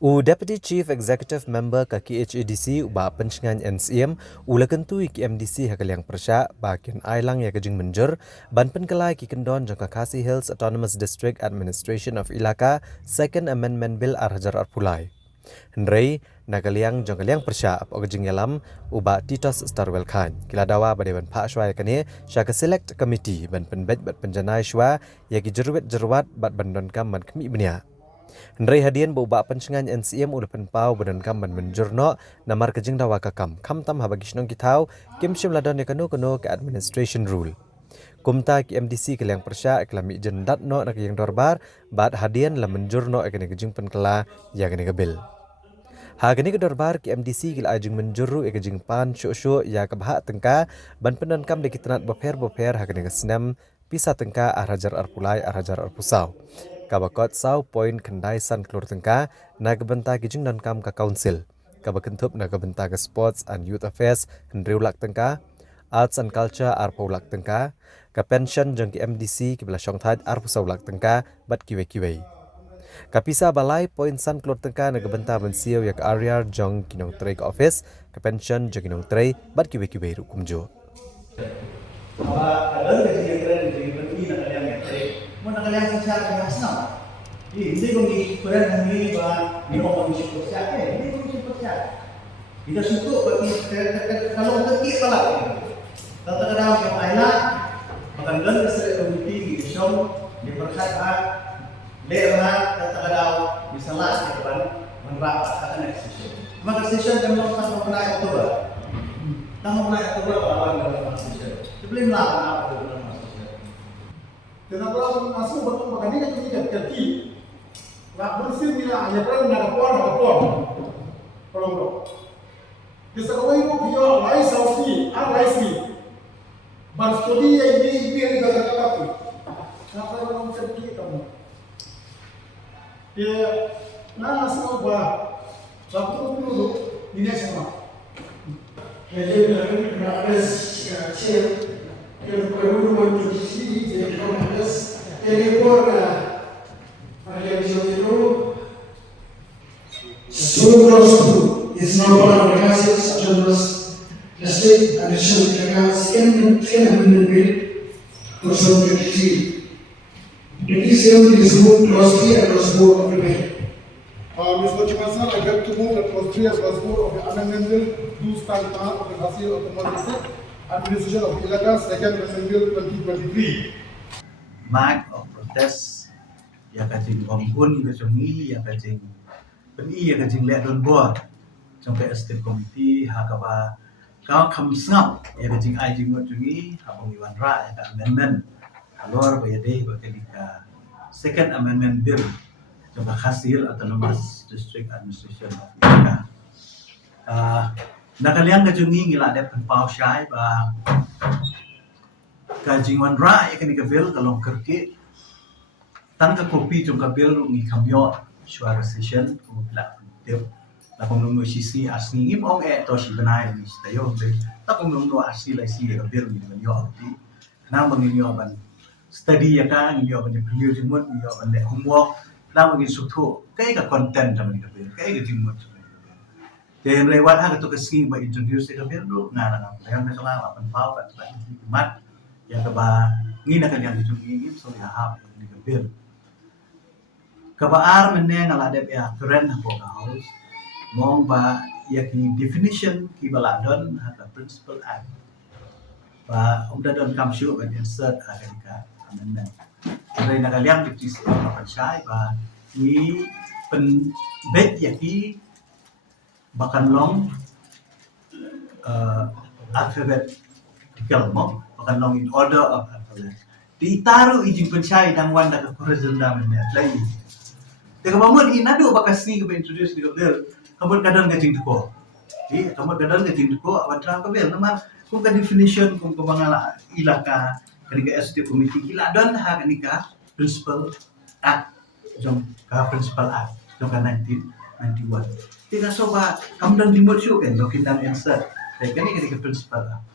Deputy Chief Executive Member ka KHADC uba pencengan NCM ulakentu ki MDC hakaliang persya bakin ailang ya kejing menjur ban penkelai ki kendon jangka Khasi Hills Autonomous District Administration of Ilaka Second Amendment Bill arhajar arpulai. Hendrei nagaliang jangkaliang persya ap kejing yalam uba Titos Starwell Khan kila dawa badewan pak shwa yakane syaka select committee ban penbet bat penjanai shwa ya ki jerwet bat bandon kam ban kemi benia. Hendrai hadian bawa pencengan NCM ulah penpau badan kam ban menjurno namar kejing dawa kakam kam tam habagi shnong kitau kim shim ladon yakano ke administration rule. Kumta ki MDC kaliang persya kelami jendat no nak yang dorbar bat hadian la menjurno ekane kejing penkela ya kene kebil. Hagani ke dorbar ki MDC kila ajing menjuru ekejing pan syuk ya kebahak tengka ban penan kam dikitanat boper hagani ke senam pisah tengka arhajar arpulai arhajar arpusau. Kabakot sau poin kendai san kelur tengka na kebenta kijing dan kam ka council. Kabakentup na kebenta ke sports and youth affairs hendri ulak tengka, arts and culture arpa ulak tengka, ka pension jeng ki MDC ki bela syongthad arpa ulak tengka bat kiwe. Kapisa balai poin san kelur tengka na kebenta bensiau ya ke area jong kinong tray ke office, ka pension jeng kinong tray bat kiwe rukumjo. Ada kejadian penting nak kalian ngerti. Mau nak kalian secara khasna. Ini bagi peran kami bah ni orang mesti percaya. Ini mesti percaya. Kita suka bagi kalau tertik pala. Kadang-kadang yang ayat makan dan keserik komiti di show di percaya lelah kadang-kadang misalnya di depan menerap akan session. Maka session jam 8 sampai Oktober. Tanggal mulai Oktober awal dalam session. Sebelum lah apa tu dalam session. Kenapa masuk betul makanya kita tidak terti. Nak bersih bila ayat perang nak puan. Tolong dong. Kita kau itu dia lain sausi, lain. Bang studi ini dah kata tu. Kenapa orang terti kamu? Dia nak masuk bah. Waktu dulu ini semua. Jadi nak share yang perlu mencuci jadi komunitas telepon ada itu Suruh is now part of the Khasi Autonomous District Administration Ilaka Second Amendment Bill 2023. It is is moved trustee and was board of the bill. Mr. Chairman, sir, I beg to move that trustee as was board of the amendment bill do stand part of the Khasi Autonomous District Administration of Ilaka Second Amendment Bill 2023. Mark of protest ya kajing ompun ke sungi ya kajing peni ya kajing lek don board sampai state committee hakaba kau kamsngap ya kajing ajing ngot sungi habong iwan ra ya ka amendment alor bayade bakalika second amendment bill sampai hasil autonomous district administration of Ilaka nakaliang kajungi ngila ada penpau syai ba kajing wan ra ya kanika bill kalong kerki tan ka kopi jong ka bill ngi kamyo suara session ko pila tip la kong nung sisi asni ngim ong to si banai ni tayo be ta kong nung asli la si ka bill ni yo ti na manginyo ban study ya ka ngiyo ban preview jimot ngiyo ban le homework na mangin sutho kai ka content jam ni ka bill kai ka jimot then lewat ha to ka sing ba introduce ka bill do na yang na sala pan pau ka mat ya ka ba ngina kan yang dijungi so ya ha ni ka bill kabaar meneng ala dep ya keren hapo house mong ba ya ki definition ki baladon ha principal act ba umda don kam syu ban insert ada ka amendment dari nakaliang diptis pa syai ba ni pen bet ya ki bakan long alphabetical mo bakan long in order of alphabet ditaruh ijing pensyai dan wanda ka kurazenda men lagi Teka bangun inado bakasi ke introduce di bill. Kamu kadang ngajing tuko. Kamu kadang ngajing tuko awatra ka bill nama kung ka definition kung kabangala ilaka kanika ST committee ila don ha kanika principal act jong ka principal act jong ka 1991. Teka so ba kamu dan dimot syo ken dokitan insert. Teka kanika principal act.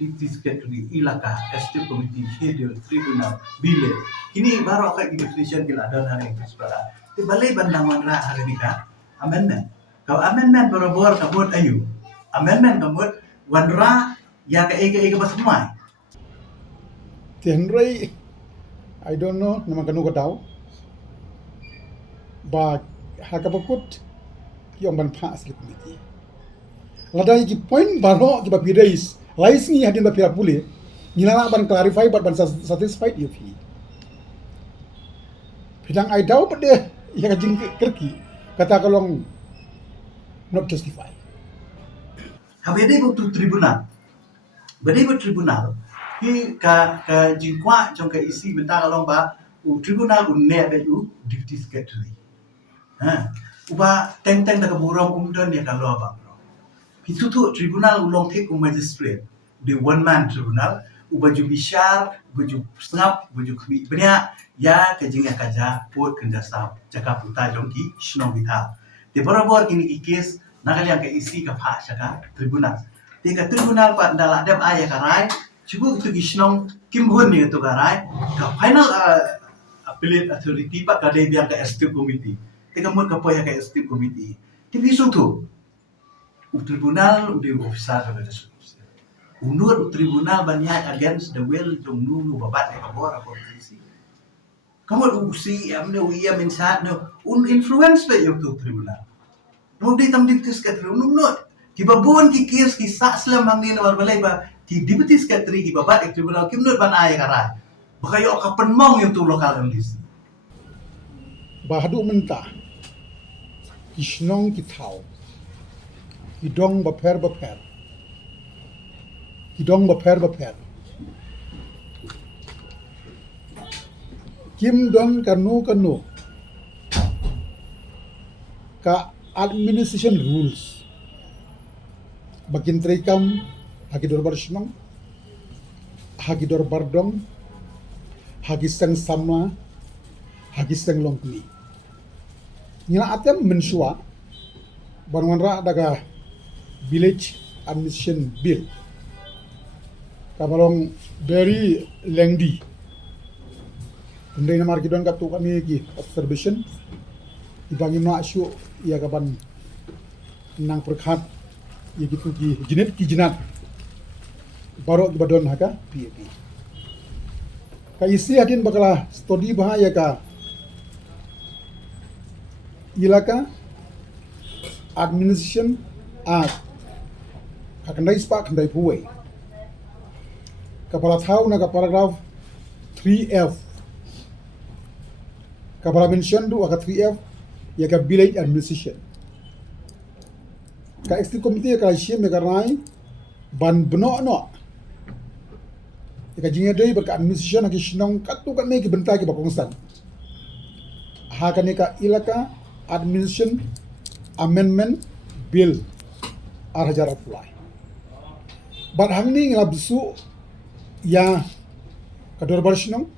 This get to the ilaka ST committee schedule tribunal bile. Ini baru ka definition kila don ha principal act. Balay bandang wan ra hari ni ka amendment. Kalau amendment berobor kabut ayu. Amendment kabut wanra ya ke ega basemai. Tianrei, I don't know, nama kanu kadau. Ba hakapakut yang ban pa asli komiti. Ladai ki point baro ki ba pidais, lais ni hadin ba pira pule. Ngilana ban clarify ban satisfied you fi. Pidang I dau pade ya kajing kerki kata kalong not justify. Habede tu tribunal. Bede tribunal. Hi ka jingkwa jong ka isi benta kalong ba tribunal unne be u deputy secretary. Uba teng-teng da burong umdon ya kalau apa. Itu tu tribunal ulong tek magistrate. Di one man tribunal uba ju bishar, baju sengap, baju kemi banyak ya kajing ya kaja pot kendasa jaka puta jongki shnong bita. Di barabor kini ki kes nakal yang ke isi ka pha shaka tribunal. Di ka tribunal pa ndala dem aya karai cuba itu ki shnong kimbon ni tu karai ka final appellate authority pa ka dei biang ka executive committee. Teka mo ka poya ka executive committee. Di bisu tu tribunal udi officer ka beta undur tribunal banyak against the will jong nulu babat e kabor apa polisi. Kamu usi amne uia mensat no un influence pe yo tu tribunal. No di tam deputy secretary no ki babon ki kes ki sa slam hang ni war balai ba ki deputy secretary ki babat e tribunal kim no ban ay karai. Baka yo ka penmong yo tu lokal polisi. Bahadu mentah. Isnong kitau. Idong baper. Hidong baper. Kim don kanu ka administration rules bakin trikam hagi dorbar shnong hagi dorbar dong hagi seng sama hagi seng longkni ngina atem mensua banwanra daga village administration bill kamalong very lengthy. Hindi na markidon ka tu kami ki observation ibangi na asyo iya kaban nang perkhat iya gitu ki jinat baro ki badon haka PAP. Ka isi hadin bakala study bahaya ka ilaka administration act kakandai spa kandai puwe kapala thau na ka paragraph 3F kapala mention du aka 3F ya ka village administration ka executive committee ka shim me karai ban bno no ka jinga dei ba ka administration ki shnong katu ka me ki benta ki bakongsan ha ka ne ka ilaka administration amendment bill 2000 apply but hangni ngabsu ya kador barshnong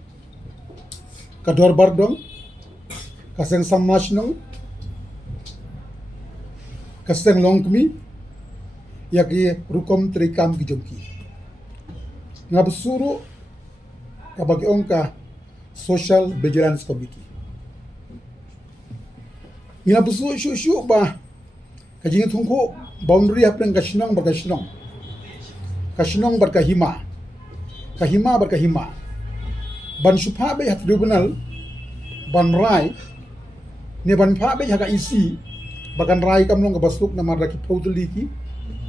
kador bardong kaseng samashnong kaseng longkmi yaki rukom trikam ki jomki ngabsuru kabagi ongka social vigilance committee ngabsu shu ba kajing thungko boundary hapeng kashnong barkahima ban supha be hat tribunal ban rai ne ban pha be haka isi bakan rai kamlong ka basuk na marra ki totally ki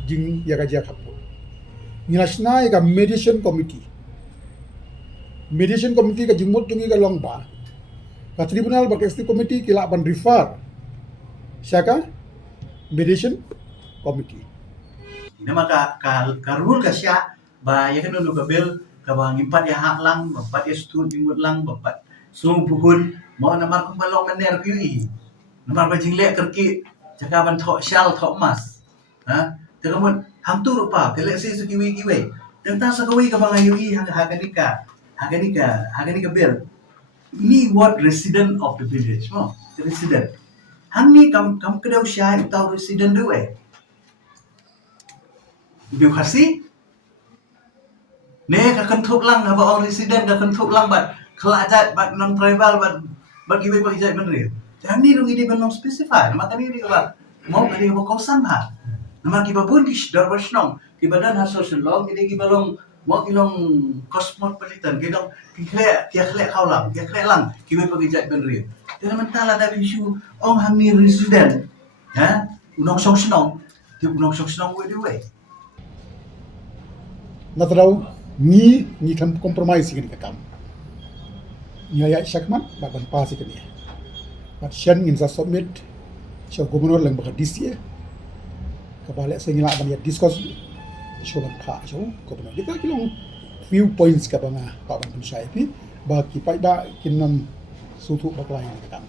jing ya ka ja khapo nginasna ka mediation committee ka jingmot tungi ka long ba ka tribunal ba executive committee ki la ban refer syaka mediation committee Nama ka rule ka siya ba ya kan no ka bel ka ba ngimpat ya hak lang bapat ya stud jingmut lang bapat sung puhun mo na mar kung balong maner QE namar ba jingle kerki jaka ban tho shal tho mas ha te kamun ham tu rupa kele si su kiwi dan ta sa kawi ka bang QE haganika bel ini what resident of the village mo resident hang ni kam kedau syai tau resident dewe Điều khả sĩ Nè ka kentuk lang ba all resident ka kentuk lang ba khala jat ba non tribal ba kibay ba hijay man rin Dan ni dong ide belum specify. Nama tadi dia ba mau tadi ba kausan ha. Nama kiba pun kis dar basnong. Kiba dan ha social law ide kiba long mau kilong cosmopolitan kidong kikle kaulang lang kiba pagi jat benri. Dia mentala da isu ong hang ni resident. Ha? Unong song snong. Dia unong song snong we. Nadraw ni kan compromise kan kam. Ni ya syakman bagan pasi kan ni. But Shen in the submit, so governor lang baka this year. Kabalik sa ngila ban ya discuss so lang pa so governor. Kita kilong few points ka ba nga pa ban sa IP ba kipai da kinam sutu baklay ka kam.